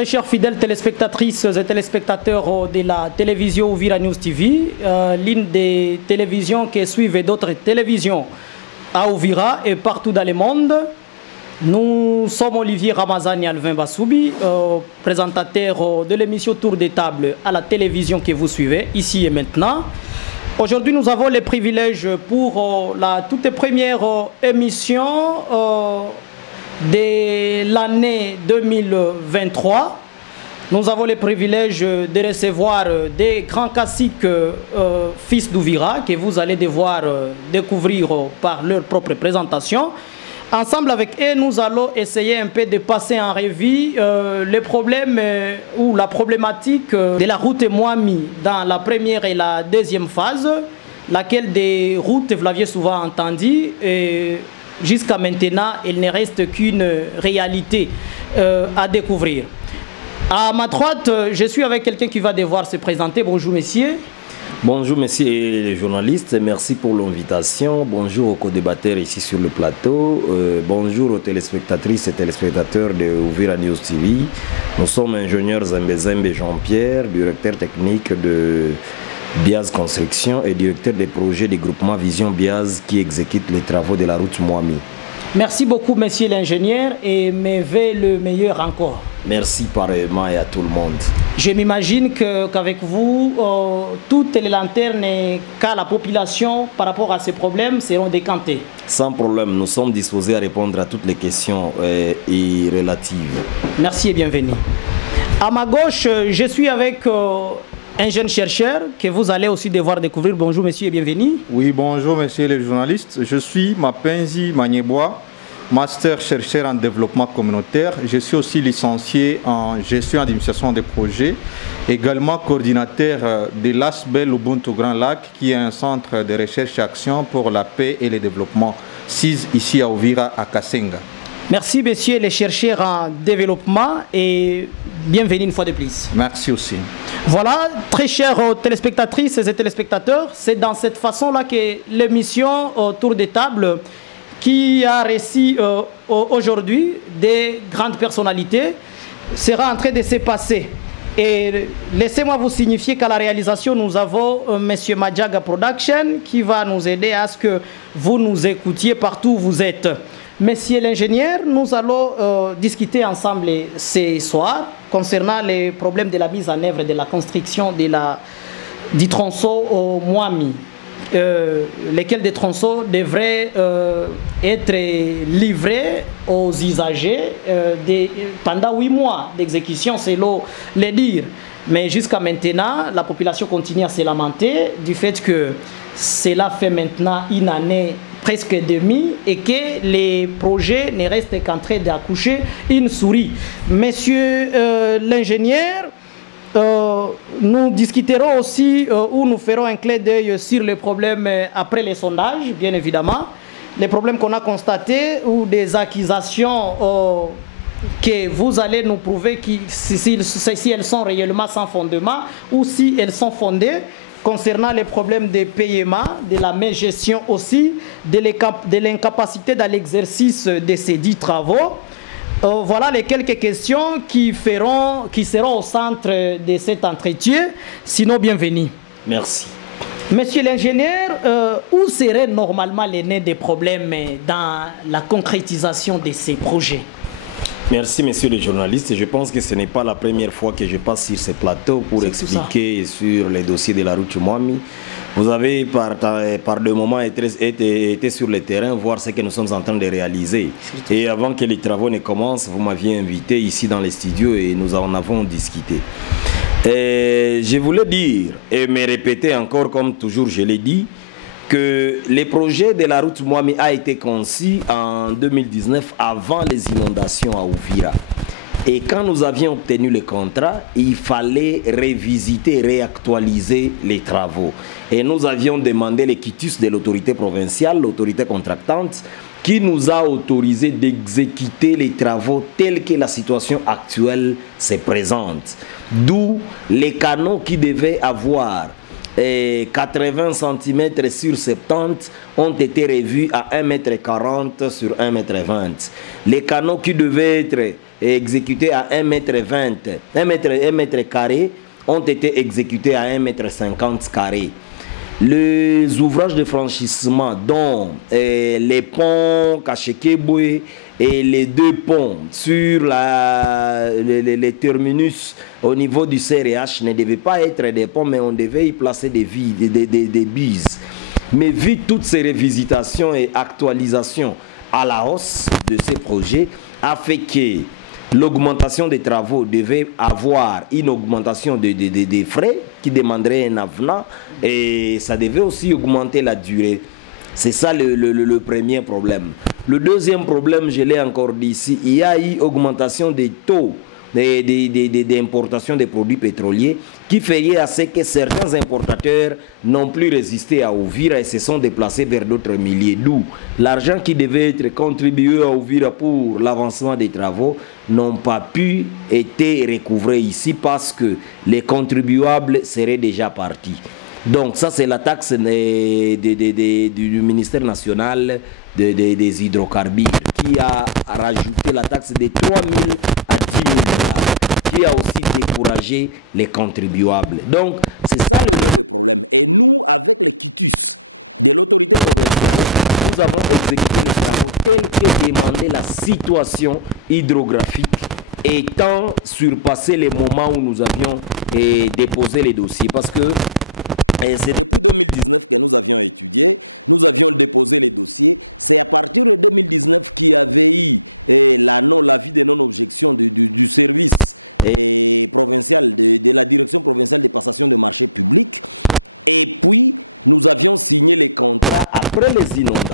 Très chers fidèles téléspectatrices et téléspectateurs de la télévision Uvira News TV, l'une des télévisions qui suivent d'autres télévisions à Uvira et partout dans le monde. Nous sommes Olivier Ramazani Alvin Bassoubi, présentateur de l'émission Tour des Tables à la télévision que vous suivez ici et maintenant. Aujourd'hui, nous avons le privilège pour la toute première émission de l'année 2023. Nous avons le privilège de recevoir des grands classiques fils d'Uvira que vous allez devoir découvrir par leur propre présentation. Ensemble avec eux, nous allons essayer un peu de passer en revue les problèmes ou la problématique de la route Mwami dans la première et la deuxième phase, laquelle des routes, vous l'aviez souvent entendu, et jusqu'à maintenant, il ne reste qu'une réalité à découvrir. À ma droite, je suis avec quelqu'un qui va devoir se présenter. Bonjour, messieurs. Bonjour, messieurs les journalistes. Merci pour l'invitation. Bonjour aux co-débatteurs ici sur le plateau. Bonjour aux téléspectatrices et téléspectateurs de Uvira News TV. Nous sommes ingénieurs Zembezembe Jean-Pierre, directeur technique de Biaz Construction et directeur des projets du groupement Vision Biaz qui exécute les travaux de la route Mwami. Merci beaucoup, monsieur l'ingénieur, et mes vœux le meilleur encore. Merci pareillement et à tout le monde. Je m'imagine qu'avec vous, toutes les lanternes qu'a la population par rapport à ces problèmes seront décantées. Sans problème, nous sommes disposés à répondre à toutes les questions relatives. Merci et bienvenue. À ma gauche, je suis avec un jeune chercheur que vous allez aussi devoir découvrir. Bonjour monsieur et bienvenue. Oui, bonjour messieurs les journalistes. Je suis Mapenzi Maniebois, master chercheur en développement communautaire. Je suis aussi licencié en gestion et administration des projets, également coordinateur de l'ASBEL Ubuntu Grand Lac, qui est un centre de recherche et action pour la paix et le développement, CIS ici à Uvira, à Kasenga. Merci messieurs les chercheurs en développement et bienvenue une fois de plus. Merci aussi. Voilà, très chères téléspectatrices et téléspectateurs, c'est dans cette façon-là que l'émission Tour des Tables, qui a réussi aujourd'hui des grandes personnalités, sera en train de se passer. Et laissez-moi vous signifier qu'à la réalisation, nous avons M. Madjaga Production qui va nous aider à ce que vous nous écoutiez partout où vous êtes. Monsieur l'ingénieur, nous allons discuter ensemble ce soir concernant les problèmes de la mise en œuvre de la construction du tronçon au Mwami, lesquels des tronçons devraient être livrés aux usagers pendant 8 mois d'exécution, c'est le dire. Mais jusqu'à maintenant, la population continue à se lamenter du fait que cela fait maintenant une année presque demi et que les projets ne restent qu'en train d'accoucher une souris. Monsieur l'ingénieur, nous discuterons aussi ou nous ferons un clin d'œil sur les problèmes après les sondages, bien évidemment. Les problèmes qu'on a constatés ou des accusations que vous allez nous prouver si elles sont réellement sans fondement ou si elles sont fondées, concernant les problèmes de paiement, de la mégestion aussi, de l'incapacité dans l'exercice de ces 10 travaux. Voilà les quelques questions qui seront au centre de cet entretien. Sinon, bienvenue. Merci. Monsieur l'ingénieur, où serait normalement les nez des problèmes dans la concrétisation de ces projets? Merci, messieurs les journalistes. Je pense que ce n'est pas la première fois que je passe sur ce plateau pour expliquer sur les dossiers de la route Mwami. Vous avez par deux moments été sur le terrain, voir ce que nous sommes en train de réaliser. Et avant que les travaux ne commencent, vous m'aviez invité ici dans les studios et nous en avons discuté. Et je voulais dire, et me répéter encore comme toujours je l'ai dit, que le projet de la route Mwami a été conçu en 2019 avant les inondations à Uvira. Et quand nous avions obtenu le contrat, il fallait révisiter, réactualiser les travaux. Et nous avions demandé le quitus de l'autorité provinciale, l'autorité contractante, qui nous a autorisé d'exécuter les travaux tels que la situation actuelle se présente. D'où les canaux qui devaient avoir 80 cm sur 70 ont été revus à 1,40 m sur 1,20 m. Les canaux qui devaient être exécutés à 1,20 m, 1 mètre carré ont été exécutés à 1,50 m carré. Les ouvrages de franchissement, dont les ponts Kachekeboué et les deux ponts sur les terminus au niveau du CRH, ne devaient pas être des ponts, mais on devait y placer des bises. Mais vu toutes ces revisitations et actualisations à la hausse de ces projets, a fait que l'augmentation des travaux devait avoir une augmentation des frais qui demanderait un avenant et ça devait aussi augmenter la durée. C'est ça le premier problème. Le deuxième problème, je l'ai encore dit ici, il y a eu augmentation des taux d'importation des produits pétroliers qui ferait à ce que certains importateurs n'ont plus résisté à Uvira et se sont déplacés vers d'autres milliers. D'où l'argent qui devait être contribué à Uvira pour l'avancement des travaux n'ont pas pu être recouvrés ici parce que les contribuables seraient déjà partis. Donc ça c'est la taxe du ministère national des hydrocarbures qui a rajouté la taxe de 3 000 à 10 000 $, qui a aussi découragé les contribuables. Donc c'est ça nous avons exécuté les travaux tels que demandait la situation hydrographique, étant surpassé les moments où nous avions déposé les dossiers. Parce que c'est après les inondations.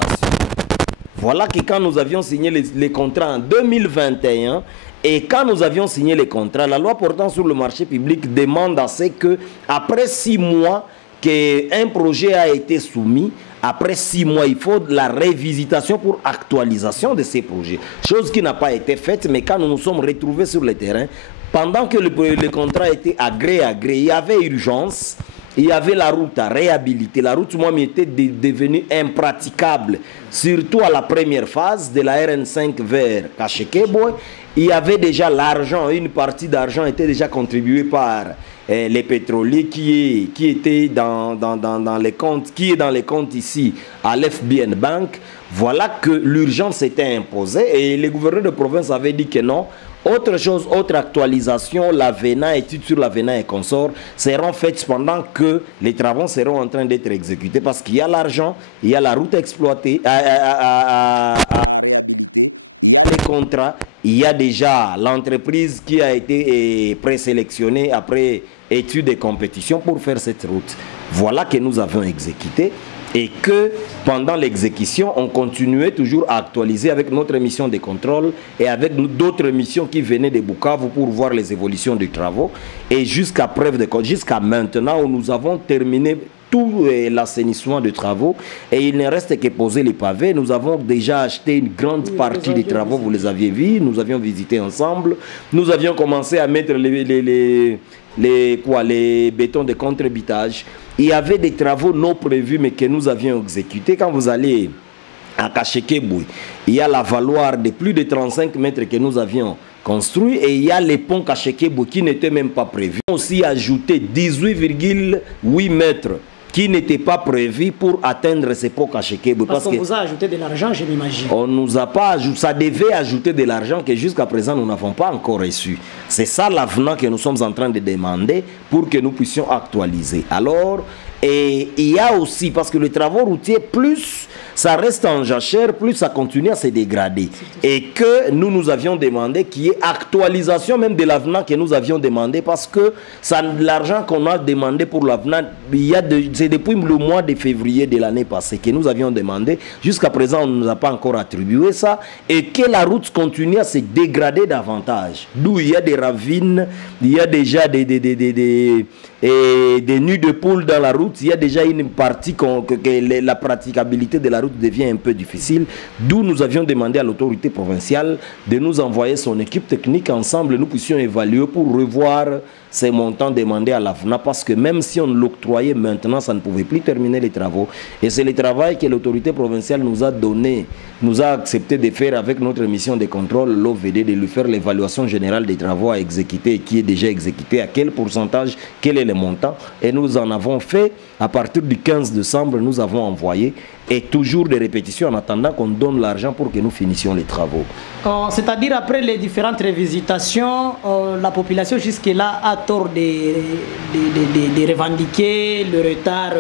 Voilà que quand nous avions signé les contrats en 2021 et quand nous avions signé les contrats, la loi portant sur le marché public demande à ce que après 6 mois qu'un projet a été soumis, après 6 mois, il faut de la révisitation pour actualisation de ces projets. Chose qui n'a pas été faite, mais quand nous nous sommes retrouvés sur le terrain, pendant que le contrat était agréé, il y avait urgence. Il y avait la route à réhabiliter. La route, moi, était devenue impraticable, surtout à la première phase de la RN5 vers Kachekeboué. Il y avait déjà l'argent, une partie d'argent était déjà contribuée par les pétroliers qui étaient dans les comptes, qui est dans les comptes ici à l'FBN Bank. Voilà que l'urgence était imposée et le gouverneur de province avait dit que non. Autre chose, autre actualisation, l'AVENA, études sur l'AVENA et consorts seront faites pendant que les travaux seront en train d'être exécutés parce qu'il y a l'argent, il y a la route exploitée, les contrats, il y a déjà l'entreprise qui a été présélectionnée après études et compétitions pour faire cette route. Voilà que nous avons exécuté. Et que pendant l'exécution, on continuait toujours à actualiser avec notre mission de contrôle et avec d'autres missions qui venaient de Bukavu pour voir les évolutions des travaux. Et jusqu'à preuve de jusqu'à maintenant, où nous avons terminé tout l'assainissement de travaux et il ne reste que poser les pavés. Nous avons déjà acheté une grande partie des travaux, vous les aviez vus, nous avions visité ensemble. Nous avions commencé à mettre les bétons de contre-bitage. Il y avait des travaux non prévus mais que nous avions exécutés. Quand vous allez à Kachekeboué, il y a la valoir de plus de 35 mètres que nous avions construit et il y a les ponts Kachekeboué qui n'étaient même pas prévus. On a aussi ajouté 18,8 mètres qui n'était pas prévu pour atteindre ces ponts Kachekeboué. Parce qu'on vous a ajouté de l'argent, je m'imagine. On nous a pas ajouté, ça devait ajouter de l'argent que jusqu'à présent nous n'avons pas encore reçu. C'est ça l'avenant que nous sommes en train de demander pour que nous puissions actualiser. Alors, et il y a aussi, parce que les travaux routiers, plus ça reste en jachère, plus ça continue à se dégrader. Et que nous avions demandé qu'il y ait actualisation même de l'avenant que nous avions demandé, parce que l'argent qu'on a demandé pour l'avenant, c'est depuis le mois de février de l'année passée que nous avions demandé. Jusqu'à présent, on ne nous a pas encore attribué ça. Et que la route continue à se dégrader davantage. D'où il y a des ravines, il y a déjà des nids de poules dans la route. route, il y a déjà une partie que la praticabilité de la route devient un peu difficile, d'où nous avions demandé à l'autorité provinciale de nous envoyer son équipe technique ensemble, nous puissions évaluer pour revoir ces montants demandés à l'AFNA, parce que même si on l'octroyait maintenant, ça ne pouvait plus terminer les travaux. Et c'est le travail que l'autorité provinciale nous a donné, nous a accepté de faire avec notre mission de contrôle, l'OVD, de lui faire l'évaluation générale des travaux à exécuter, qui est déjà exécuté, à quel pourcentage, quel est le montant. Et nous en avons fait, à partir du 15 décembre, nous avons envoyé, et toujours des répétitions en attendant qu'on donne l'argent pour que nous finissions les travaux. C'est-à-dire après les différentes revisitations, la population jusque-là a tort de revendiquer le retard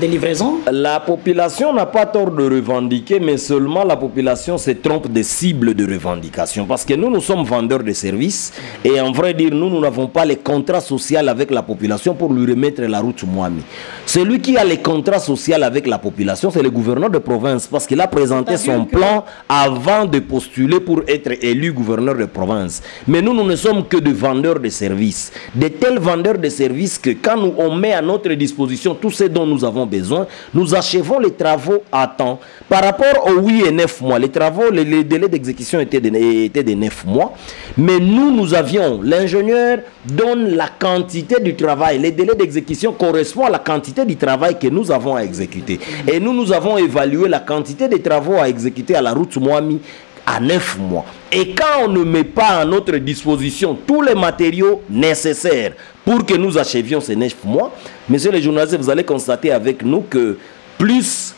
de livraison? La population n'a pas tort de revendiquer, mais seulement la population se trompe des cibles de revendication. Parce que nous, nous sommes vendeurs de services et en vrai dire, nous n'avons pas les contrats sociaux avec la population pour lui remettre la route Mwami. Celui qui a les contrats sociaux avec la population, c'est le gouverneur de province, parce qu'il a présenté son plan avant de postuler pour être élu gouverneur de province. Mais nous, nous ne sommes que des vendeurs de services. De tels vendeurs de services que quand on met à notre disposition tout ce dont nous avons besoin, nous achevons les travaux à temps. Par rapport aux 8 et 9 mois, les travaux, les délais d'exécution étaient de 9 mois. Mais nous avions, l'ingénieur donne la quantité du travail. Les délais d'exécution correspondent à la quantité du travail que nous avons à exécuter. Et nous avons évalué la quantité de travaux à exécuter à la route Mwami à 9 mois. Et quand on ne met pas à notre disposition tous les matériaux nécessaires pour que nous achevions ces 9 mois, messieurs les journalistes, vous allez constater avec nous que plus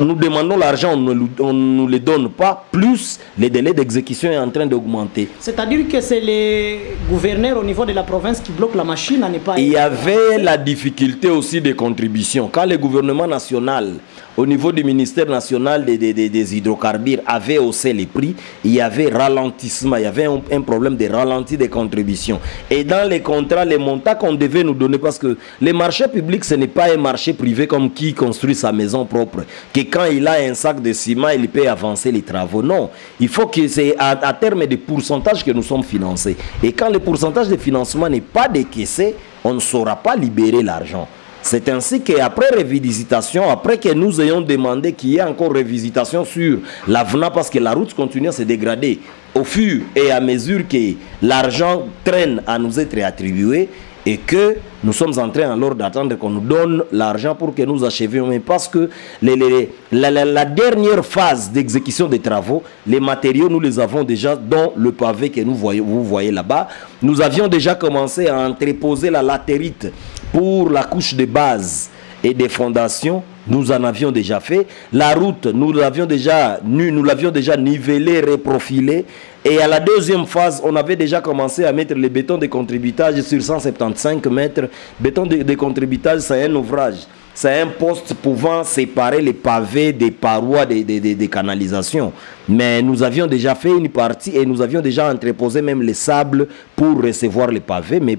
nous demandons l'argent, on ne nous le donne pas, plus les délais d'exécution est en train d'augmenter. C'est-à-dire que c'est les gouverneurs au niveau de la province qui bloquent la machine à ne pas... Il y avait la difficulté aussi des contributions. Quand le gouvernement national, au niveau du ministère national des hydrocarbures, avait haussé les prix, il y avait ralentissement, il y avait un problème de ralenti des contributions. Et dans les contrats, les montants qu'on devait nous donner, parce que les marchés publics, ce n'est pas un marché privé comme qui construit sa maison propre, que quand il a un sac de ciment, il peut avancer les travaux. Non, il faut que c'est à terme des pourcentages que nous sommes financés. Et quand le pourcentage de financement n'est pas décaissé, on ne saura pas libérer l'argent. C'est ainsi qu'après révisitation, après que nous ayons demandé qu'il y ait encore révisitation sur l'AVNA, parce que la route continue à se dégrader, au fur et à mesure que l'argent traîne à nous être attribué, et que nous sommes en train alors d'attendre qu'on nous donne l'argent pour que nous achevions. Mais parce que la dernière phase d'exécution des travaux, les matériaux, nous les avons déjà dans le pavé que vous voyez là-bas. Nous avions déjà commencé à entreposer la latérite pour la couche de base et des fondations. Nous en avions déjà fait. La route, nous l'avions déjà nivelée, reprofilée. Et à la deuxième phase, on avait déjà commencé à mettre le béton de contributage sur 175 mètres. Béton de contributage, c'est un ouvrage. C'est un poste pouvant séparer les pavés des parois des canalisations. Mais nous avions déjà fait une partie et nous avions déjà entreposé même les sables pour recevoir les pavés. Mais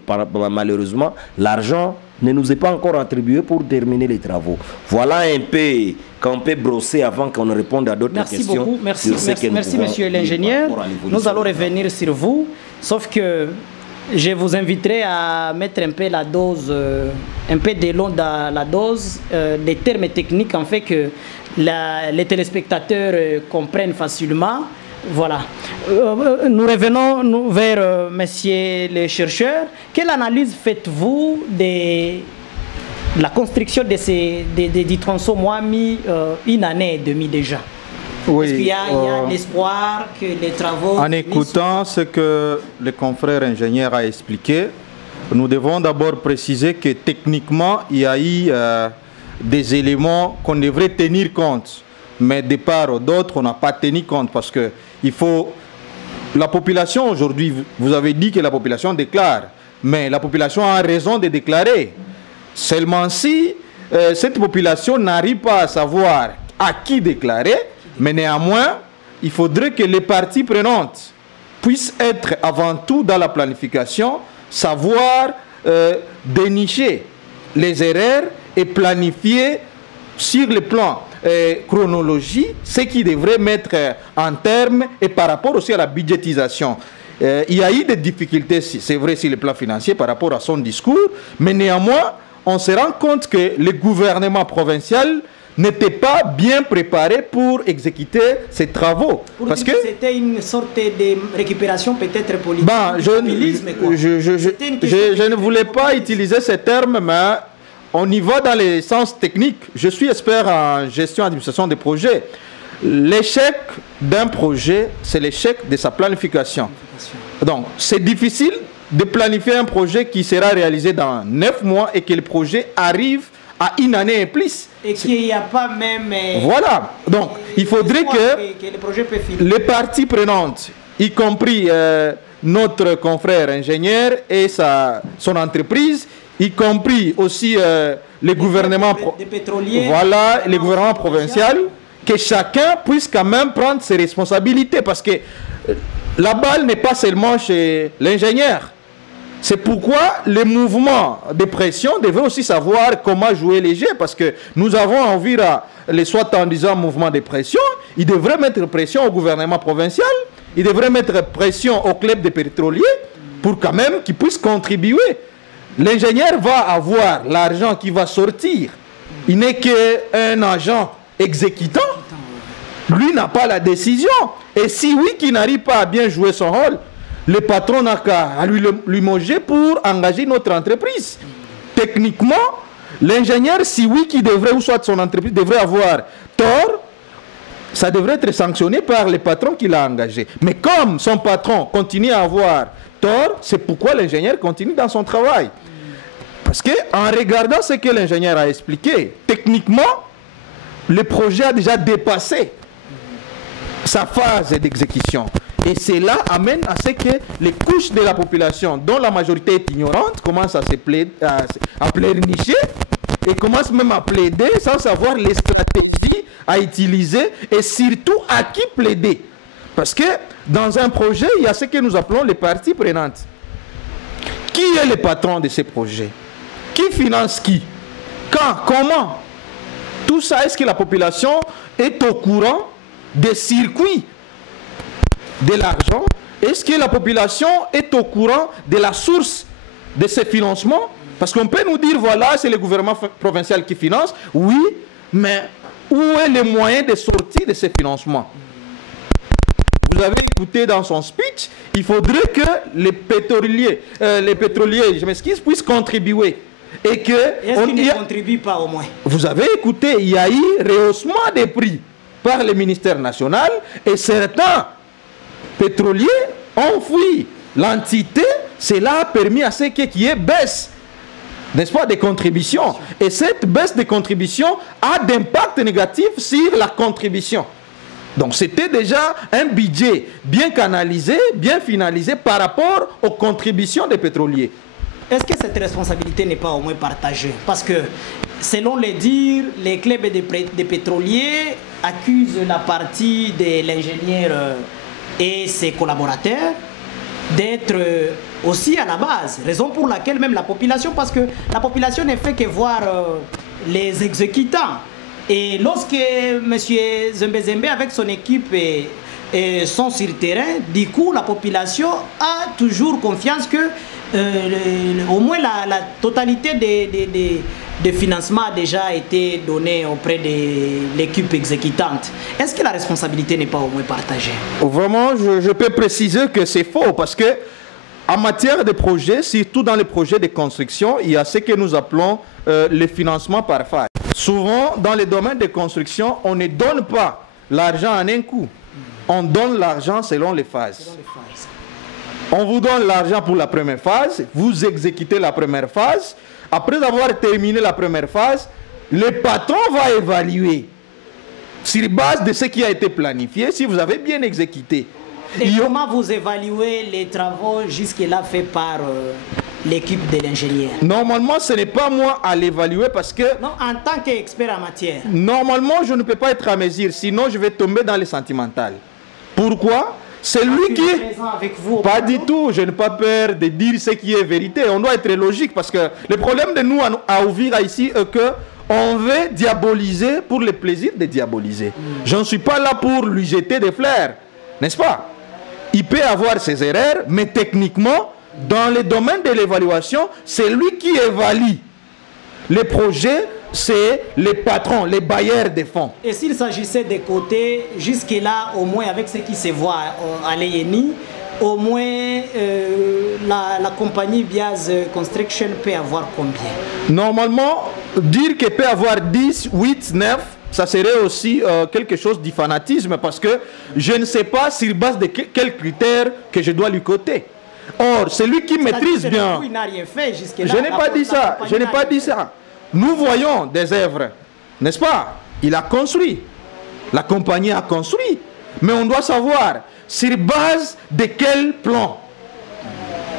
malheureusement, l'argent ne nous est pas encore attribué pour terminer les travaux. Voilà un peu qu'on peut brosser avant qu'on ne réponde à d'autres questions. Merci beaucoup. Merci, monsieur l'ingénieur. Nous allons revenir sur vous, sauf que je vous inviterai à mettre un peu la dose, un peu de long dans la dose, des termes techniques en fait que les téléspectateurs comprennent facilement. Voilà. Nous revenons vers messieurs les chercheurs. Quelle analyse faites-vous de la construction du tronçon Mwami une année et demie déjà? Oui, est-ce qu'il y a l'espoir que les travaux... En écoutant ce que le confrère ingénieur a expliqué, nous devons d'abord préciser que techniquement, il y a eu des éléments qu'on devrait tenir compte. Mais de part ou d'autre, on n'a pas tenu compte parce que il faut... La population aujourd'hui, vous avez dit que la population déclare, mais la population a raison de déclarer. Seulement si cette population n'arrive pas à savoir à qui déclarer, mais néanmoins, il faudrait que les parties prenantes puissent être avant tout dans la planification, savoir dénicher les erreurs et planifier sur le plan chronologie ce qui devrait mettre en terme et par rapport aussi à la budgétisation. Il y a eu des difficultés, c'est vrai, sur le plan financier par rapport à son discours, mais néanmoins, on se rend compte que le gouvernement provincial n'était pas bien préparé pour exécuter ces travaux. Parce que c'était une sorte de récupération peut-être politique. Je ne voulais pas utiliser ces termes, mais on y va dans les sens techniques. Je suis expert en gestion et administration des projets. L'échec d'un projet, c'est l'échec de sa planification. Donc, c'est difficile de planifier un projet qui sera réalisé dans 9 mois et que le projet arrive à une année et plus. Et qu'il n'y a pas même... Voilà. Donc, il faudrait que le projet peut finir. Les parties prenantes, y compris notre confrère ingénieur et son entreprise, y compris aussi les gouvernements... Des pétroliers. Voilà, les gouvernements provinciaux, que chacun puisse quand même prendre ses responsabilités. Parce que la balle n'est pas seulement chez l'ingénieur. C'est pourquoi les mouvements de pression devaient aussi savoir comment jouer les jeux, parce que nous avons envie, les soi-disant mouvements de pression, ils devraient mettre pression au gouvernement provincial, ils devraient mettre pression au club des pétroliers pour quand même qu'ils puissent contribuer. L'ingénieur va avoir l'argent qui va sortir. Il n'est qu'un agent exécutant. Lui n'a pas la décision. Et si oui, qu'il n'arrive pas à bien jouer son rôle, le patron n'a qu'à lui manger pour engager notre entreprise. Techniquement, l'ingénieur, si oui, qui devrait, ou soit son entreprise, devrait avoir tort, ça devrait être sanctionné par le patron qui l'a engagé. Mais comme son patron continue à avoir tort, c'est pourquoi l'ingénieur continue dans son travail. Parce qu'en regardant ce que l'ingénieur a expliqué, techniquement, le projet a déjà dépassé sa phase d'exécution. Et cela amène à ce que les couches de la population, dont la majorité est ignorante, commencent à pleurnicher et commencent même à plaider sans savoir les stratégies à utiliser et surtout à qui plaider. Parce que dans un projet, il y a ce que nous appelons les parties prenantes. Qui est le patron de ces projets? Qui finance qui? Quand? Comment? Tout ça, est-ce que la population est au courant des circuits de l'argent? Est-ce que la population est au courant de la source de ces financements? Parce qu'on peut nous dire, voilà, c'est le gouvernement provincial qui finance. Oui, mais où est le moyen de sortir de ces financements? Vous avez écouté dans son speech, il faudrait que les pétroliers, je m'excuse, puissent contribuer. Et que est-ce qu'ils ne contribuent pas au moins? Vous avez écouté, il y a eu rehaussement des prix par le ministère national et certains pétroliers ont fui l'entité. Cela a permis à ce qu'il y ait baisse, n'est-ce pas, des contributions. Et cette baisse des contributions a d'impact négatif sur la contribution. Donc c'était déjà un budget bien canalisé, bien finalisé par rapport aux contributions des pétroliers. Est-ce que cette responsabilité n'est pas au moins partagée? Parce que, selon les dires, les clubs des pétroliers accusent la partie de l'ingénieur et ses collaborateurs d'être aussi à la base. Raison pour laquelle même la population, parce que la population ne fait que voir les exécutants. Et lorsque M. Zembe avec son équipe sont sur le terrain, du coup la population a toujours confiance que au moins la totalité des financements a déjà été donnée auprès de l'équipe exécutante. Est-ce que la responsabilité n'est pas au moins partagée? Vraiment, je peux préciser que c'est faux parce que en matière de projets, surtout dans les projets de construction, il y a ce que nous appelons le financement par phase. Souvent, dans les domaines de construction, on ne donne pas l'argent en un coup. On donne l'argent selon les phases. On vous donne l'argent pour la première phase, vous exécutez la première phase. Après avoir terminé la première phase, le patron va évaluer sur base de ce qui a été planifié, si vous avez bien exécuté. Et comment vous évaluez les travaux jusque-là faits par l'équipe de l'ingénieur? Normalement, ce n'est pas moi à l'évaluer parce que... Non, en tant qu'expert en matière. Normalement, je ne peux pas être à mesure, sinon je vais tomber dans les sentimentales. Pourquoi? C'est lui qui est... Avec vous, pas du tout, je n'ai pas peur de dire ce qui est vérité. On doit être logique parce que le problème de nous à Ouvira ici est que on veut diaboliser pour le plaisir de diaboliser. Je ne suis pas là pour lui jeter des fleurs, n'est-ce pas? Il peut avoir ses erreurs, mais techniquement, dans le domaine de l'évaluation, c'est lui qui évalue les projets, c'est les patrons, les bailleurs des fonds. Et s'il s'agissait des côtés, jusque-là, au moins avec ce qui se voit à l'ENI, au moins la compagnie Biaz Construction peut avoir combien? Normalement, dire qu'elle peut avoir 10, 8, 9, ça serait aussi quelque chose du fanatisme parce que je ne sais pas sur base de quels critères que je dois lui coter. Or, celui qui maîtrise bien... Il n'a rien fait jusque-là. Je n'ai pas dit ça, je n'ai pas dit ça. Nous voyons des œuvres, n'est-ce pas? Il a construit, la compagnie a construit. Mais on doit savoir sur base de quel plan.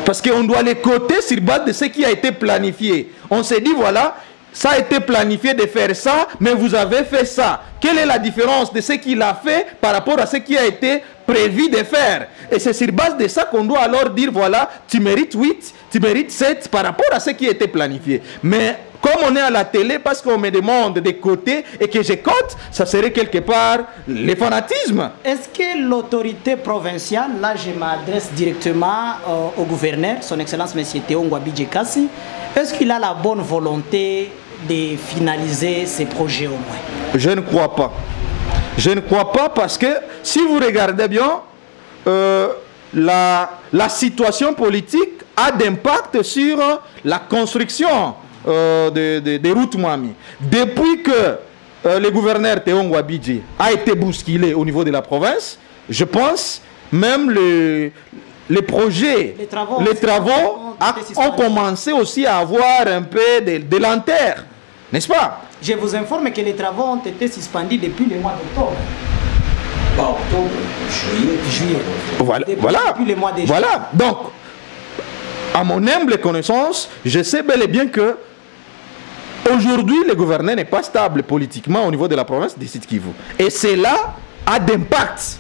Parce qu'on doit les coter sur base de ce qui a été planifié. On s'est dit, voilà, ça a été planifié de faire ça, mais vous avez fait ça. Quelle est la différence de ce qu'il a fait par rapport à ce qui a été prévu de faire? Et c'est sur base de ça qu'on doit alors dire, voilà, tu mérites 8, tu mérites 7 par rapport à ce qui a été planifié. Mais comme on est à la télé, parce qu'on me demande de coter et que je cote, ça serait quelque part le fanatisme. Est-ce que l'autorité provinciale, là je m'adresse directement au gouverneur, son Excellence M. Théo Ngouabi Kassi, est-ce qu'il a la bonne volonté de finaliser ces projets au moins? Je ne crois pas. Je ne crois pas parce que si vous regardez bien, la situation politique a d'impact sur la construction des routes Mwami. Depuis que le gouverneur Théo Ngouabi a été bousculé au niveau de la province, je pense même les projets, les travaux ont commencé aussi à avoir un peu de lenteur, n'est-ce pas? Je vous informe que les travaux ont été suspendus depuis le mois d'octobre. Pas octobre, juillet. Voilà. Depuis le mois de juillet. Voilà. Donc, à mon humble connaissance, je sais bel et bien que aujourd'hui, le gouverneur n'est pas stable politiquement au niveau de la province du Sud Kivu. Et cela a d'impact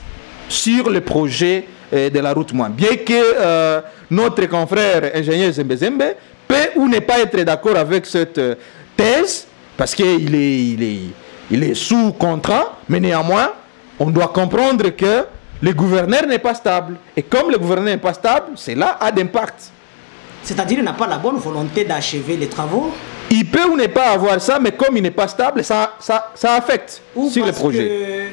sur le projet de la route Mwami. Bien que notre confrère ingénieur Zembe peut ou ne pas être d'accord avec cette thèse, parce qu'il est sous contrat, mais néanmoins, on doit comprendre que le gouverneur n'est pas stable. Et comme le gouverneur n'est pas stable, cela a d'impact. C'est-à-dire qu'il n'a pas la bonne volonté d'achever les travaux? Il peut ou ne pas avoir ça, mais comme il n'est pas stable, ça affecte sur le projet.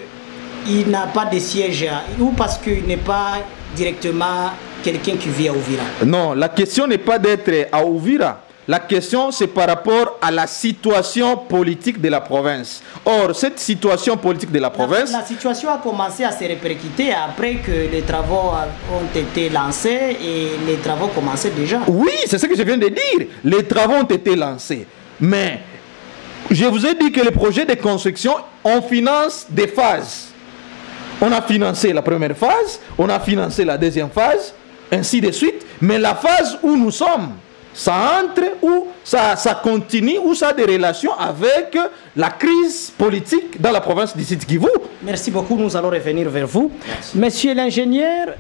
Il n'a pas de siège, ou parce qu'il n'est pas directement quelqu'un qui vit à Ouvira? Non, la question n'est pas d'être à Ouvira. La question, c'est par rapport à la situation politique de la province. Or, cette situation politique de la province... La situation a commencé à se répercuter après que les travaux ont été lancés et les travaux commençaient déjà. Oui, c'est ce que je viens de dire. Les travaux ont été lancés. Mais, je vous ai dit que les projets de construction, on finance des phases. On a financé la première phase, on a financé la deuxième phase, ainsi de suite. Mais la phase où nous sommes, ça entre ou ça continue ou ça a des relations avec la crise politique dans la province du Sud Kivu. Merci beaucoup, nous allons revenir vers vous. Merci. Monsieur l'ingénieur,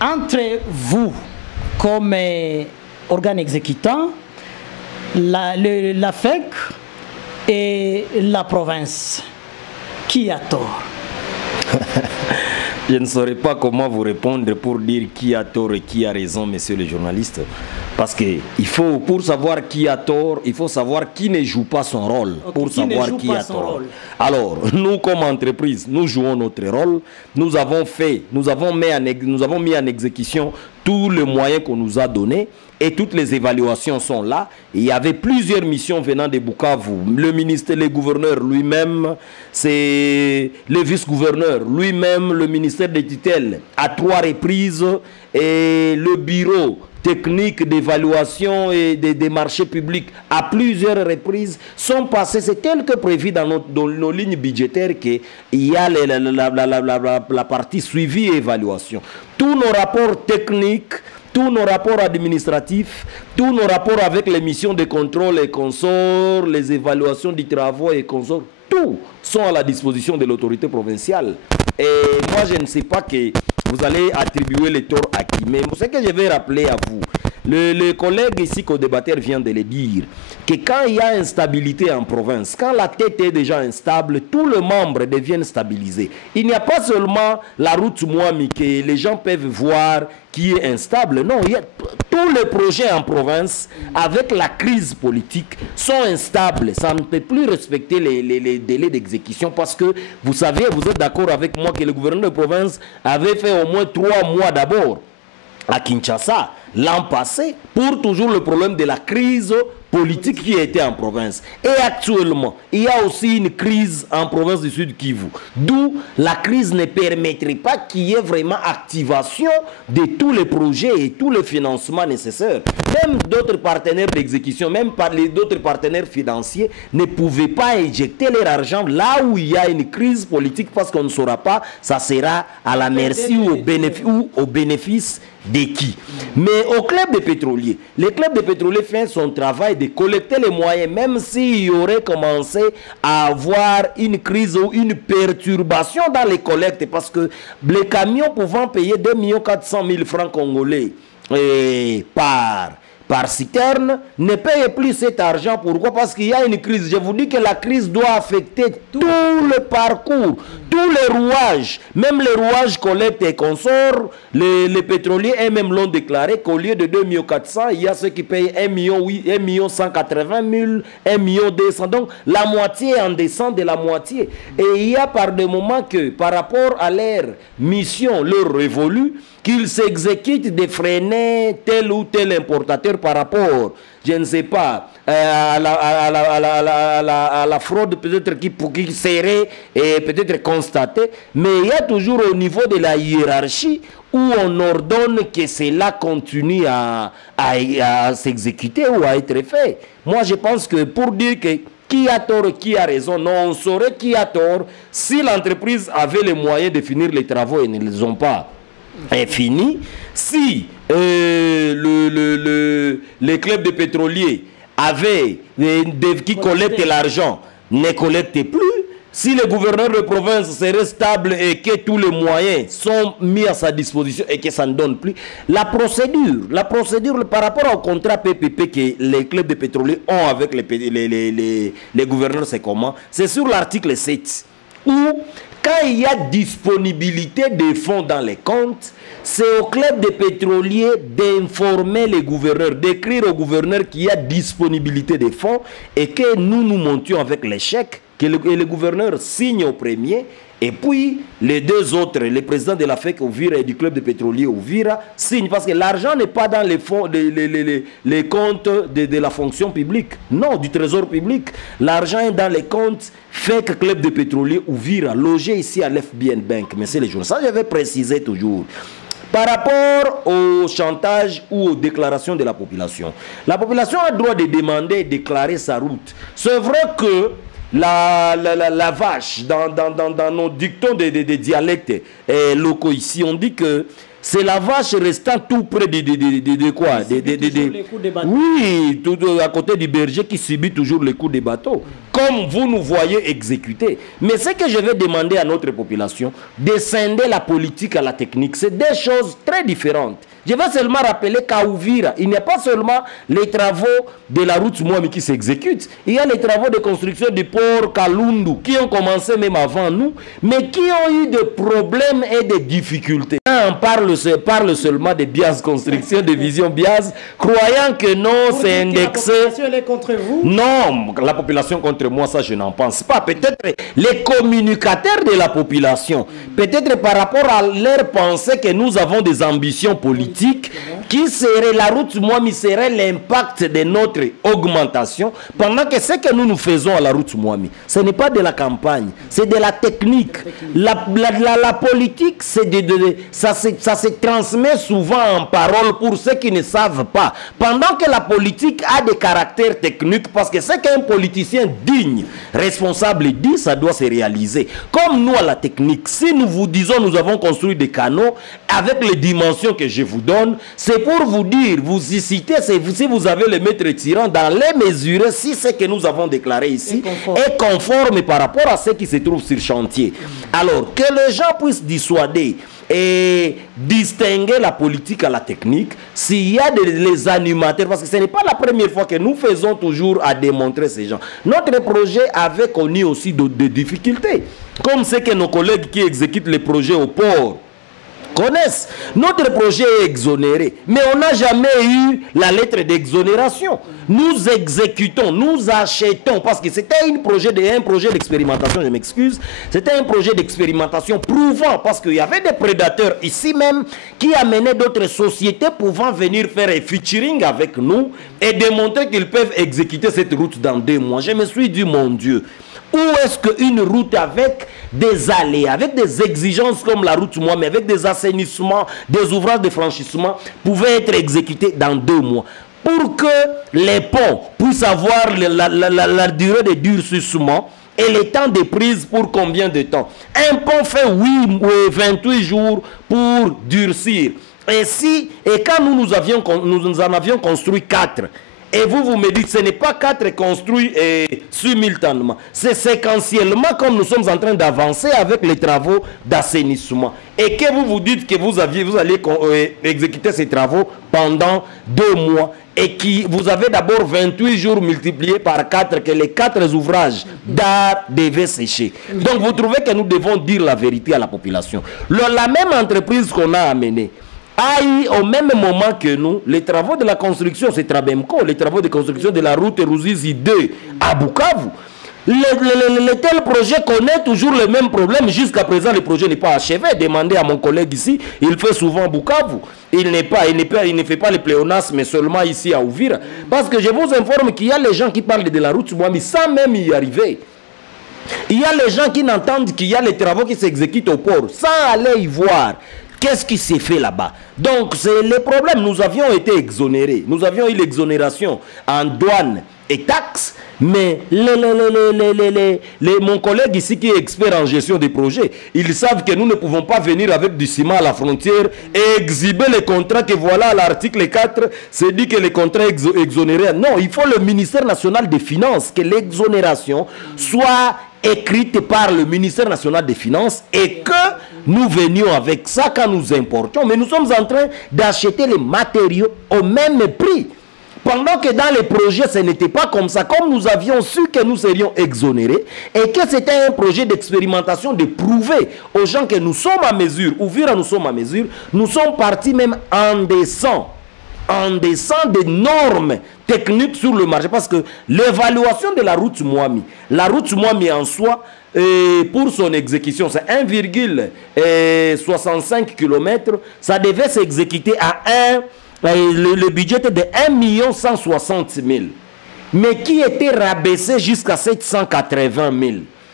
entre vous comme organe exécutant, la FEC et la province, qui a tort? Je ne saurais pas comment vous répondre pour dire qui a tort et qui a raison, messieurs les journalistes. Parce que pour savoir qui a tort, il faut savoir qui ne joue pas son rôle. Pour savoir qui a tort. Alors, nous comme entreprise, nous jouons notre rôle. Nous avons mis en exécution tous les moyens qu'on nous a donnés. Et toutes les évaluations sont là. Et il y avait plusieurs missions venant de Bukavu. Le ministère, le gouverneur lui-même, c'est le vice-gouverneur lui-même, le ministère des tutelles à 3 reprises et le bureau technique d'évaluation et des marchés publics à plusieurs reprises sont passés. C'est tel que prévu dans nos lignes budgétaires qu'il y a la partie suivi et évaluation. Tous nos rapports techniques, tous nos rapports administratifs, tous nos rapports avec les missions de contrôle et consorts, les évaluations du travail et consorts, tout sont à la disposition de l'autorité provinciale. Et moi, je ne sais pas que vous allez attribuer les torts à qui. Mais ce que je vais rappeler à vous, le collègue ici co-débatteur vient de le dire, que quand il y a instabilité en province, quand la tête est déjà instable, tous les membres deviennent stabilisés. Il n'y a pas seulement la route Mouami que les gens peuvent voir qui est instable. Non, il y a tous les projets en province, avec la crise politique, sont instables. Ça ne peut plus respecter les délais d'exécution parce que, vous savez, vous êtes d'accord avec moi que le gouverneur de province avait fait au moins 3 mois d'abord à Kinshasa l'an passé pour toujours le problème de la crise politique qui était en province. Et actuellement, il y a aussi une crise en province du Sud Kivu, d'où la crise ne permettrait pas qu'il y ait vraiment activation de tous les projets et tous les financements nécessaires. Même d'autres partenaires d'exécution, même d'autres partenaires financiers ne pouvaient pas injecter leur argent là où il y a une crise politique parce qu'on ne saura pas, ça sera à la merci ou au bénéfice de qui. Mais au club des pétroliers, le club des pétroliers fait son travail de collecter les moyens, même s'il y aurait commencé à avoir une crise ou une perturbation dans les collectes, parce que les camions pouvant payer 2 400 000 francs congolais par citerne ne paye plus cet argent. Pourquoi? Parce qu'il y a une crise. Je vous dis que la crise doit affecter tout le parcours, tous les rouages, même les rouages collecte et consorts. Les pétroliers eux-mêmes l'ont déclaré qu'au lieu de 2 400 000, il y a ceux qui payent 1 180 000, 1 200 000. Donc la moitié en descend de la moitié. Et il y a par des moments que par rapport à leur mission, leur révolu, qu'ils s'exécutent de freiner tel ou tel importateur par rapport, je ne sais pas, à la fraude peut-être qui serait peut-être constatée, mais il y a toujours au niveau de la hiérarchie où on ordonne que cela continue à s'exécuter ou à être fait. Moi, je pense que pour dire que qui a tort et qui a raison, non, on saurait qui a tort si l'entreprise avait les moyens de finir les travaux et ne les ont pas fini. Si les clubs de pétroliers qui collectent l'argent ne collectent plus, si le gouverneur de province serait stable et que tous les moyens sont mis à sa disposition et que ça ne donne plus, la procédure par rapport au contrat PPP que les clubs de pétroliers ont avec les gouverneurs, c'est comment? C'est sur l'article 7 où quand il y a disponibilité des fonds dans les comptes, c'est au club des pétroliers d'informer les gouverneurs, d'écrire aux gouverneurs qu'il y a disponibilité des fonds et que nous montions avec les chèques, que le gouverneur signe au premier, et puis les deux autres, le président de la FEC Ouvira et du club de pétroliers Ouvira, signent, parce que l'argent n'est pas dans les fonds, les comptes de la fonction publique, non, du trésor public. L'argent est dans les comptes FEC Club de pétroliers Ouvira, logé ici à l'FBN Bank. Mais c'est les jours. Ça, je vais préciser toujours. Par rapport au chantage ou aux déclarations de la population a le droit de demander et déclarer sa route. C'est vrai que la vache, dans nos dictons des dialectes locaux ici, on dit que c'est la vache restant tout près de quoi? Oui, tout à côté du berger qui subit toujours les coups des bateaux. Comme vous nous voyez exécuter. Mais ce que je vais demander à notre population, de scinder la politique à la technique, c'est des choses très différentes. Je vais seulement rappeler qu'à Ouvira, il n'y a pas seulement les travaux de la route Mouami qui s'exécutent, il y a les travaux de construction du port Kalundu qui ont commencé même avant nous, mais qui ont eu des problèmes et des difficultés. On parle seulement de Bias Construction, de Vision Bias, croyant que non, c'est indexé. La population est contre vous? Non, la population contre moi, ça je n'en pense pas. Peut-être les communicateurs de la population, peut-être par rapport à leur pensée que nous avons des ambitions politiques, qui serait la route Mouami serait l'impact de notre augmentation, pendant que ce que nous faisons à la route Mouami, ce n'est pas de la campagne, c'est de la technique. La politique, ça se transmet souvent en parole pour ceux qui ne savent pas, pendant que la politique a des caractères techniques, parce que ce qu'un politicien digne, responsable dit, ça doit se réaliser. Comme nous à la technique, si nous vous disons nous avons construit des canaux avec les dimensions que je vous vous donne, c'est pour vous dire, vous y citez, si vous avez le maître tyran, dans les mesurer si ce que nous avons déclaré ici est conforme par rapport à ce qui se trouve sur chantier. Alors, que les gens puissent dissuader et distinguer la politique à la technique, s'il y a les animateurs, parce que ce n'est pas la première fois que nous faisons toujours à démontrer ces gens. Notre projet avait connu aussi de difficultés, comme c'est que nos collègues qui exécutent les projets au port connaissent. Notre projet est exonéré, mais on n'a jamais eu la lettre d'exonération. Nous exécutons, nous achetons, parce que c'était un projet d'expérimentation, je m'excuse, c'était un projet d'expérimentation prouvant, parce qu'il y avait des prédateurs ici même qui amenaient d'autres sociétés pouvant venir faire un featuring avec nous et démontrer qu'ils peuvent exécuter cette route dans 2 mois. Je me suis dit, mon Dieu, où est-ce qu'une route avec des aléas, avec des exigences comme la route moi, mais avec des assainissements, des ouvrages de franchissement, pouvait être exécutée dans 2 mois? Pour que les ponts puissent avoir la durée de durcissement et le temps de prise pour combien de temps? Un pont fait 28 jours pour durcir. Et quand nous en avions construit 4, et vous me dites, ce n'est pas 4 construits simultanément. C'est séquentiellement comme nous sommes en train d'avancer avec les travaux d'assainissement. Et que vous dites que vous allez exécuter ces travaux pendant 2 mois. Et que vous avez d'abord 28 jours multipliés par 4, que les 4 ouvrages d'art devaient sécher. Donc vous trouvez que nous devons dire la vérité à la population. La même entreprise qu'on a amenée a eu au même moment que nous les travaux de la construction, c'est Trabemco, les travaux de construction de la route Ruzizi 2 à Bukavu. Le tel projet connaît toujours le même problème. Jusqu'à présent, le projet n'est pas achevé. Demandez à mon collègue ici, il fait souvent Bukavu. Il ne fait pas le pléonasme, mais seulement ici à Ouvira. Parce que je vous informe qu'il y a les gens qui parlent de la route Mwami sans même y arriver. Il y a les gens qui n'entendent qu'il y a les travaux qui s'exécutent au port sans aller y voir. Qu'est-ce qui s'est fait là-bas? Donc, c'est le problème. Nous avions été exonérés. Nous avions eu l'exonération en douane et taxes. Mais mon collègue ici qui est expert en gestion des projets, ils savent que nous ne pouvons pas venir avec du ciment à la frontière et exhiber les contrats que voilà, l'article 4, c'est dit que les contrats exonérés. Non, il faut le ministère national des Finances, que l'exonération soit écrite par le ministère national des Finances et que nous venions avec ça quand nous importions. Mais nous sommes en train d'acheter les matériaux au même prix. Pendant que dans les projets, ce n'était pas comme ça. Comme nous avions su que nous serions exonérés et que c'était un projet d'expérimentation de prouver aux gens que nous sommes à mesure, Ouvira nous sommes à mesure, nous sommes partis même en descend des normes techniques sur le marché. Parce que l'évaluation de la route Mwami en soi, pour son exécution, c'est 1,65 km, ça devait s'exécuter à le budget était de 1 160 000, mais qui était rabaissé jusqu'à 780 000.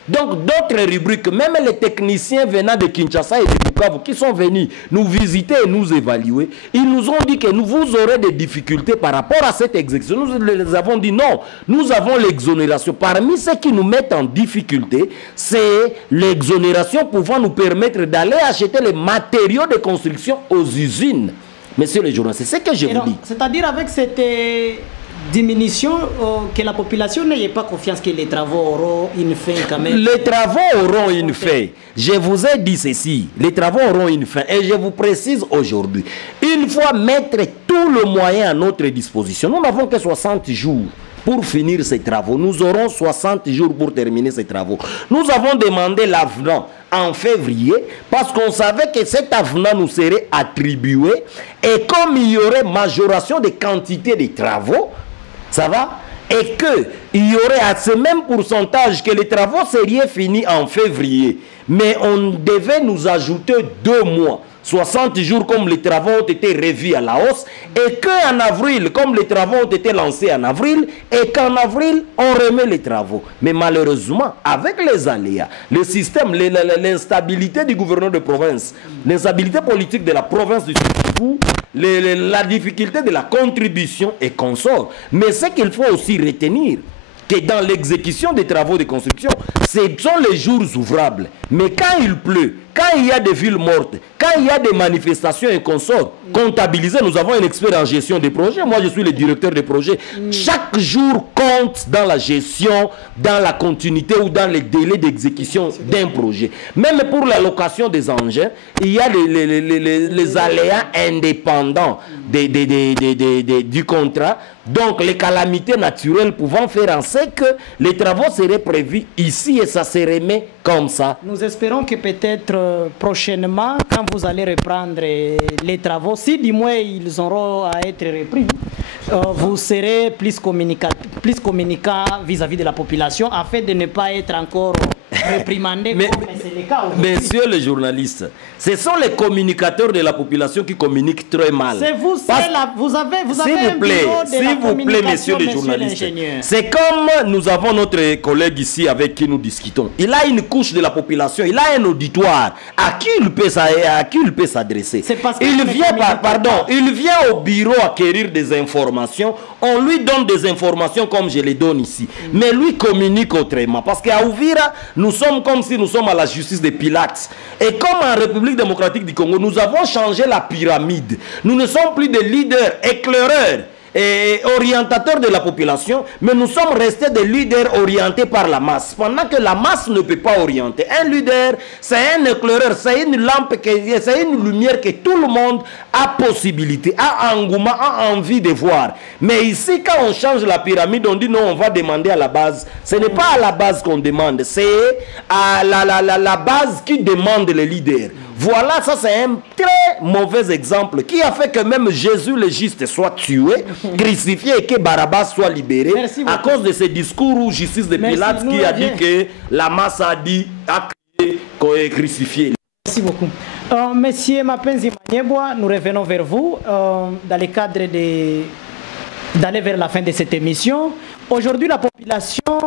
Donc d'autres rubriques, même les techniciens venant de Kinshasa et de Bukavu qui sont venus nous visiter et nous évaluer, ils nous ont dit que vous aurez des difficultés par rapport à cette exécution. Nous les avons dit non, nous avons l'exonération. Parmi ceux qui nous mettent en difficulté, c'est l'exonération pouvant nous permettre d'aller acheter les matériaux de construction aux usines. Messieurs les journalistes, c'est ce que je vous dis. C'est-à-dire avec cette diminution, que la population n'ait pas confiance que les travaux auront une fin quand même. Les travaux auront une fin. Je vous ai dit ceci, les travaux auront une fin. Et je vous précise aujourd'hui, une fois mettre tout le moyen à notre disposition, nous n'avons que 60 jours pour finir ces travaux. Nous aurons 60 jours pour terminer ces travaux. Nous avons demandé l'avenant en février parce qu'on savait que cet avenant nous serait attribué et comme il y aurait majoration de quantité de travaux, ça va, et qu'il y aurait à ce même pourcentage que les travaux seraient finis en février, mais on devait nous ajouter 2 mois. 60 jours comme les travaux ont été revus à la hausse et qu'en avril, comme les travaux ont été lancés en avril et qu'en avril, on remet les travaux. Mais malheureusement, avec les aléas, le système, l'instabilité du gouverneur de province, l'instabilité politique de la province du Sud-Kivu, la difficulté de la contribution et consort. Mais ce qu'il faut aussi retenir, que dans l'exécution des travaux de construction, ce sont les jours ouvrables. Mais quand il pleut, quand il y a des villes mortes, quand il y a des manifestations et consorts, comptabilisés, nous avons un expert en gestion des projets. Moi, je suis le directeur des projets. Chaque jour compte dans la gestion, dans la continuité ou dans les délais d'exécution d'un projet. Même pour l'allocation des engins, il y a les aléas indépendants du contrat. Donc, les calamités naturelles pouvant faire en sorte que les travaux seraient prévus ici et ça se remet comme ça. Nous espérons que peut-être prochainement, quand vous allez reprendre les travaux, si du moins ils auront à être repris, vous serez plus communicant vis-à-vis de la population afin de ne pas être encore réprimandé comme c'est le cas aujourd'hui. Messieurs les journalistes, ce sont les communicateurs de la population qui communiquent très mal. C'est vous, vous avez un bureau de la communication, messieurs les journalistes. C'est comme nous avons notre collègue ici avec qui nous discutons. Il a une couche de la population, il a un auditoire à qui il peut s'adresser. Il vient au bureau acquérir des informations. On lui donne des informations comme je les donne ici. Mais lui communique autrement. Parce qu'à Uvira, nous sommes comme si nous sommes à la justice de Pilate. Et comme en République démocratique du Congo, nous avons changé la pyramide. Nous ne sommes plus des leaders éclaireurs et orientateurs de la population, mais nous sommes restés des leaders orientés par la masse. Pendant que la masse ne peut pas orienter. Un leader, c'est un éclaireur, c'est une lampe, c'est une lumière que tout le monde a possibilité, a engouement, a envie de voir. Mais ici, quand on change la pyramide, on dit non, on va demander à la base. Ce n'est pas à la base qu'on demande, c'est à la base qui demande les leaders. Voilà, ça c'est un très mauvais exemple qui a fait que même Jésus le juste soit tué, crucifié et que Barabbas soit libéré à cause de ce discours ou justice de Pilate qui a dit que la masse a crié crucifié. Merci beaucoup. Monsieur Mapenzi Manieboa, nous revenons vers vous dans le cadre d'aller vers la fin de cette émission. Aujourd'hui, la population,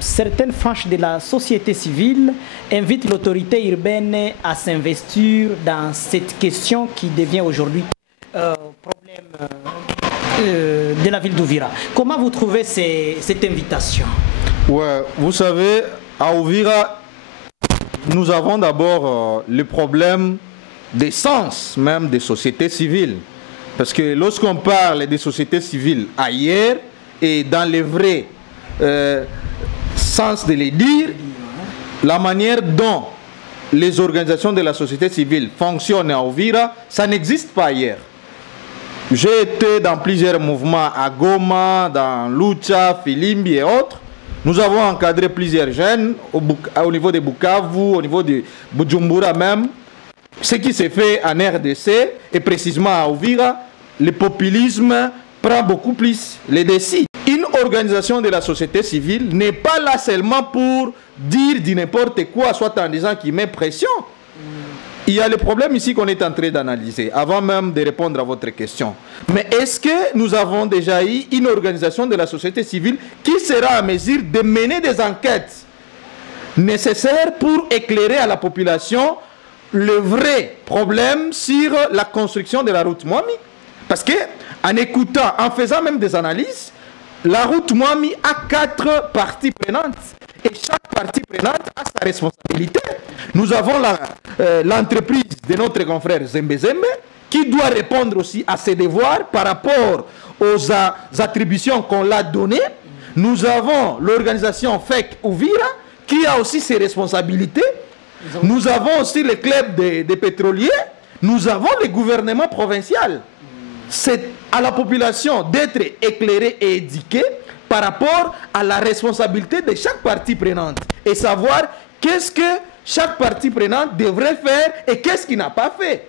certaines franges de la société civile invitent l'autorité urbaine à s'investir dans cette question qui devient aujourd'hui problème de la ville d'Uvira. Comment vous trouvez cette invitation? Ouais, vous savez, à Uvira, nous avons d'abord le problème des sens même des sociétés civiles. Parce que lorsqu'on parle des sociétés civiles ailleurs, et dans le vrai sens de les dire, la manière dont les organisations de la société civile fonctionnent à Uvira, ça n'existe pas ailleurs. J'ai été dans plusieurs mouvements à Goma, dans Lucha, Filimbi et autres. Nous avons encadré plusieurs jeunes au niveau de Bukavu, au niveau de Bujumbura même. Ce qui s'est fait en RDC et précisément à Uvira, le populisme prend beaucoup plus les décis. Une organisation de la société civile n'est pas là seulement pour dire du n'importe quoi, soit en disant qu'il met pression. Il y a le problème ici qu'on est en train d'analyser, avant même de répondre à votre question. Mais est-ce que nous avons déjà eu une organisation de la société civile qui sera en mesure de mener des enquêtes nécessaires pour éclairer à la population le vrai problème sur la construction de la route Mwami? Parce que en écoutant, en faisant même des analyses, la route Mwami a 4 parties prenantes. Et chaque partie prenante a sa responsabilité. Nous avons l'entreprise de notre confrère Zembe Zembe qui doit répondre aussi à ses devoirs par rapport aux attributions qu'on l'a données. Nous avons l'organisation FEC Uvira qui a aussi ses responsabilités. Nous avons aussi le club des pétroliers. Nous avons le gouvernement provincial. C'est à la population d'être éclairée et éduquée par rapport à la responsabilité de chaque partie prenante et savoir qu'est-ce que chaque partie prenante devrait faire et qu'est-ce qu'il n'a pas fait.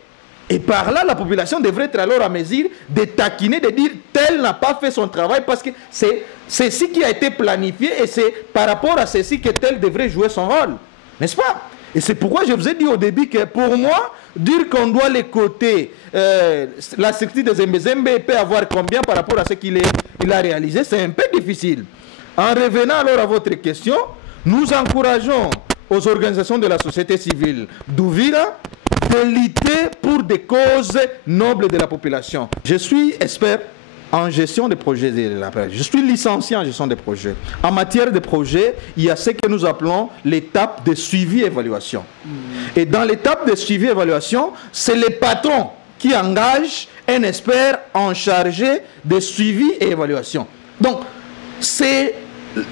Et par là, la population devrait être alors à mesure de taquiner, de dire tel n'a pas fait son travail parce que c'est ceci qui a été planifié et c'est par rapport à ceci que tel devrait jouer son rôle. N'est-ce pas? Et c'est pourquoi je vous ai dit au début que pour moi, dire qu'on doit les coter, la structure de Zembe Zembe peut avoir combien par rapport à ce qu'il a réalisé, c'est un peu difficile. En revenant alors à votre question, nous encourageons aux organisations de la société civile d'Uvira de lutter pour des causes nobles de la population. Je suis expert en gestion des projets de la presse. Je suis licencié en gestion des projets. En matière de projets, il y a ce que nous appelons l'étape de suivi et évaluation. Et dans l'étape de suivi et évaluation, c'est les patrons qui engagent un expert en chargé de suivi et évaluation. Donc, c'est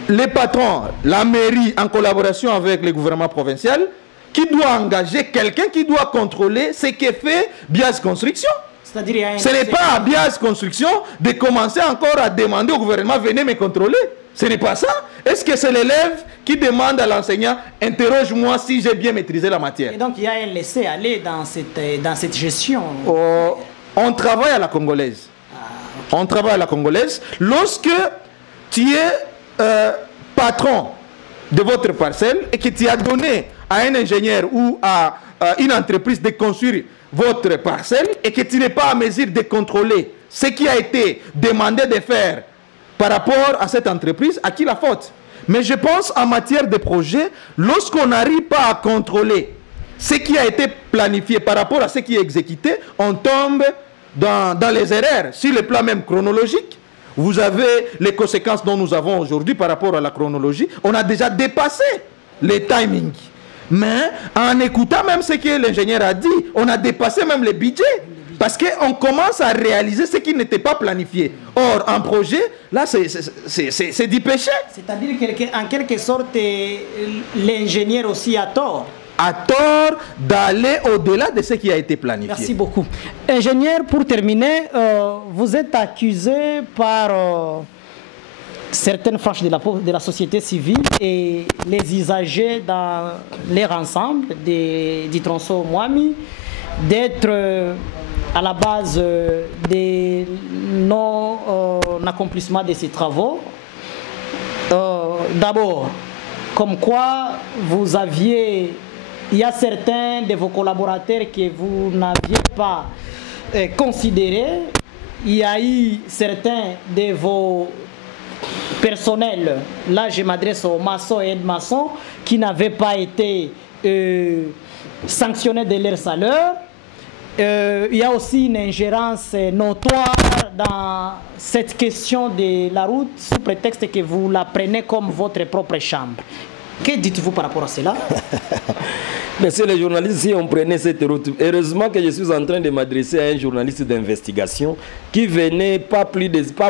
les patrons, la mairie, en collaboration avec le gouvernement provincial, qui doit engager quelqu'un qui doit contrôler ce que fait Bias Construction. Ce n'est pas à Bias Construction de commencer encore à demander au gouvernement, venez me contrôler. Ce n'est pas ça. Est-ce que c'est l'élève qui demande à l'enseignant, interroge-moi si j'ai bien maîtrisé la matière? Et donc il y a un laisser-aller dans cette gestion. On travaille à la congolaise. Okay. On travaille à la congolaise. Lorsque tu es patron de votre parcelle et que tu as donné à un ingénieur ou à une entreprise de construire votre parcelle et que tu n'es pas à mesure de contrôler ce qui a été demandé de faire par rapport à cette entreprise, à qui la faute? Mais je pense en matière de projet, lorsqu'on n'arrive pas à contrôler ce qui a été planifié par rapport à ce qui est exécuté, on tombe dans les erreurs. Sur le plan même chronologique, vous avez les conséquences dont nous avons aujourd'hui par rapport à la chronologie. On a déjà dépassé les timings. Mais en écoutant même ce que l'ingénieur a dit, on a dépassé même les budgets. Parce qu'on commence à réaliser ce qui n'était pas planifié. Or, un projet, là, c'est du péché. C'est-à-dire qu'en quelque sorte, l'ingénieur aussi a tort. A tort d'aller au-delà de ce qui a été planifié. Merci beaucoup. Ingénieur, pour terminer, vous êtes accusé par certaines franges de la société civile et les usagers dans leur ensemble du tronçon Mwami d'être à la base des non-accomplissements de ces travaux. D'abord, comme quoi il y a certains de vos collaborateurs que vous n'aviez pas considérés. Il y a eu certains de vos personnels, là je m'adresse aux maçons et aides-maçons, qui n'avaient pas été sanctionnés de leur salaire. Il y a aussi une ingérence notoire dans cette question de la route sous prétexte que vous la prenez comme votre propre chambre. Que dites-vous par rapport à cela? Monsieur le journaliste, si on prenait cette route, heureusement que je suis en train de m'adresser à un journaliste d'investigation qui venait pas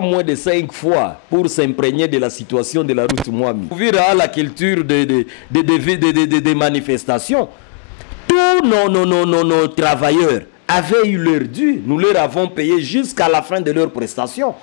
moins de 5 fois pour s'imprégner de la situation de la route Mwami. Pour vivre à la culture des manifestations, tous nos travailleurs avaient eu leur dû. Nous leur avons payé jusqu'à la fin de leur prestation.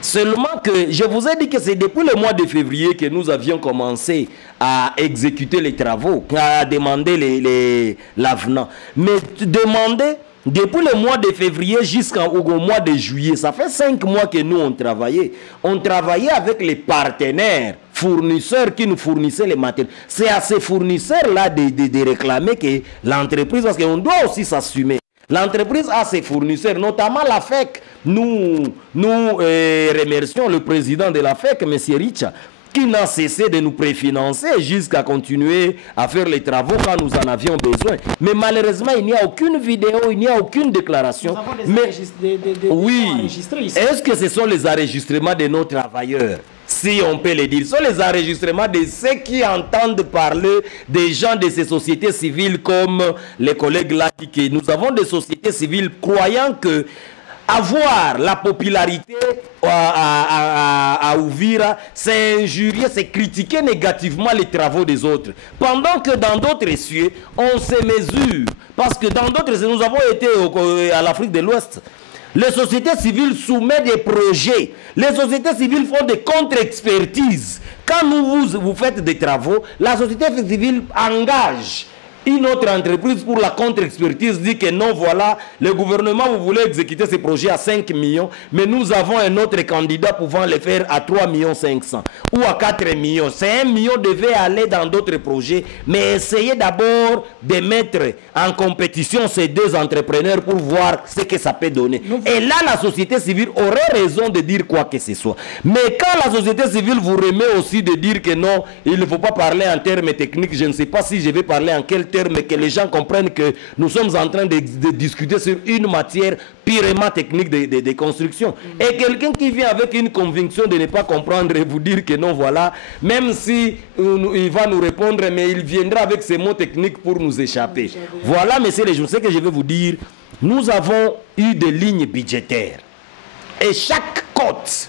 Seulement que je vous ai dit que c'est depuis le mois de février que nous avions commencé à exécuter les travaux, à demander l'avenant. Mais demander depuis le mois de février jusqu'au mois de juillet, ça fait 5 mois que nous on travaillait. On travaillait avec les partenaires, fournisseurs qui nous fournissaient les matériaux. C'est à ces fournisseurs-là de réclamer que l'entreprise, parce qu'on doit aussi s'assumer. L'entreprise a ses fournisseurs, notamment la FEC. Nous remercions le président de la FEC, M. Richa, qui n'a cessé de nous préfinancer jusqu'à continuer à faire les travaux quand nous en avions besoin. Mais malheureusement, il n'y a aucune vidéo, il n'y a aucune déclaration. Oui, est-ce que ce sont les enregistrements de nos travailleurs? Si on peut le dire, ce sont les enregistrements de ceux qui entendent parler des gens de ces sociétés civiles, comme les collègues l'ont dit, que nous avons des sociétés civiles croyant que avoir la popularité à Uvira, c'est injurier, c'est critiquer négativement les travaux des autres. Pendant que dans d'autres cieux, on se mesure. Parce que dans d'autres cieux, nous avons été à l'Afrique de l'Ouest. Les sociétés civiles soumettent des projets. Les sociétés civiles font des contre-expertises. Quand vous faites des travaux, la société civile engage une autre entreprise pour la contre-expertise, dit que non, voilà, le gouvernement, vous voulez exécuter ces projets à 5 millions, mais nous avons un autre candidat pouvant les faire à 3 500 000 ou à 4 millions. C'est 1 million devait aller dans d'autres projets, mais essayez d'abord de mettre en compétition ces deux entrepreneurs pour voir ce que ça peut donner. Et là, la société civile aurait raison de dire quoi que ce soit. Mais quand la société civile vous remet aussi de dire que non, il ne faut pas parler en termes techniques, je ne sais pas si je vais parler en quel terme propriétaire, mais que les gens comprennent que nous sommes en train de discuter sur une matière purement technique de construction. Et quelqu'un qui vient avec une conviction de ne pas comprendre et vous dire que non, voilà, même si il va nous répondre, mais il viendra avec ses mots techniques pour nous échapper. Voilà, messieurs les jours, ce que je vais vous dire, nous avons eu des lignes budgétaires. Et chaque cote,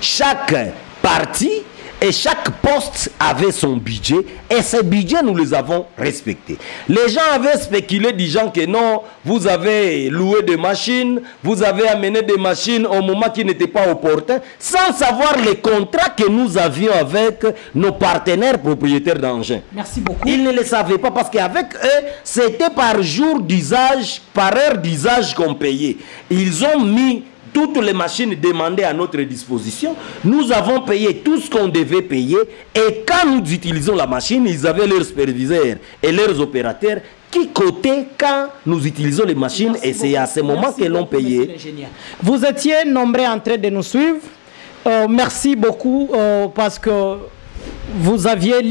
chaque parti et chaque poste avait son budget. Et ces budgets, nous les avons respectés. Les gens avaient spéculé disant que non, vous avez loué des machines, vous avez amené des machines au moment qui n'était pas opportun, sans savoir les contrats que nous avions avec nos partenaires propriétaires d'engins. Merci beaucoup. Ils ne le savaient pas parce qu'avec eux, c'était par jour d'usage, par heure d'usage qu'on payait. Ils ont mis toutes les machines demandées à notre disposition. Nous avons payé tout ce qu'on devait payer. Et quand nous utilisons la machine, ils avaient leurs superviseurs et leurs opérateurs qui cotaient quand nous utilisons les machines. Et c'est à ce moment que l'on payait. Vous étiez nombreux en train de nous suivre. Merci beaucoup parce que vous aviez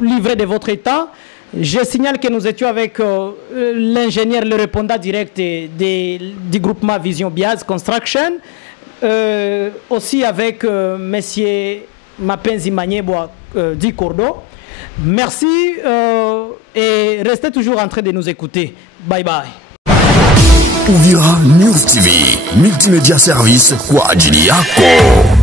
livré de votre état. Je signale que nous étions avec l'ingénieur, le répondant direct du groupement Vision Biaz Construction, aussi avec monsieur Mapenzi Manyebwa Di Cordo. Merci et restez toujours en train de nous écouter. Bye bye. Uvira News TV, multimédia service kwa ajili yako.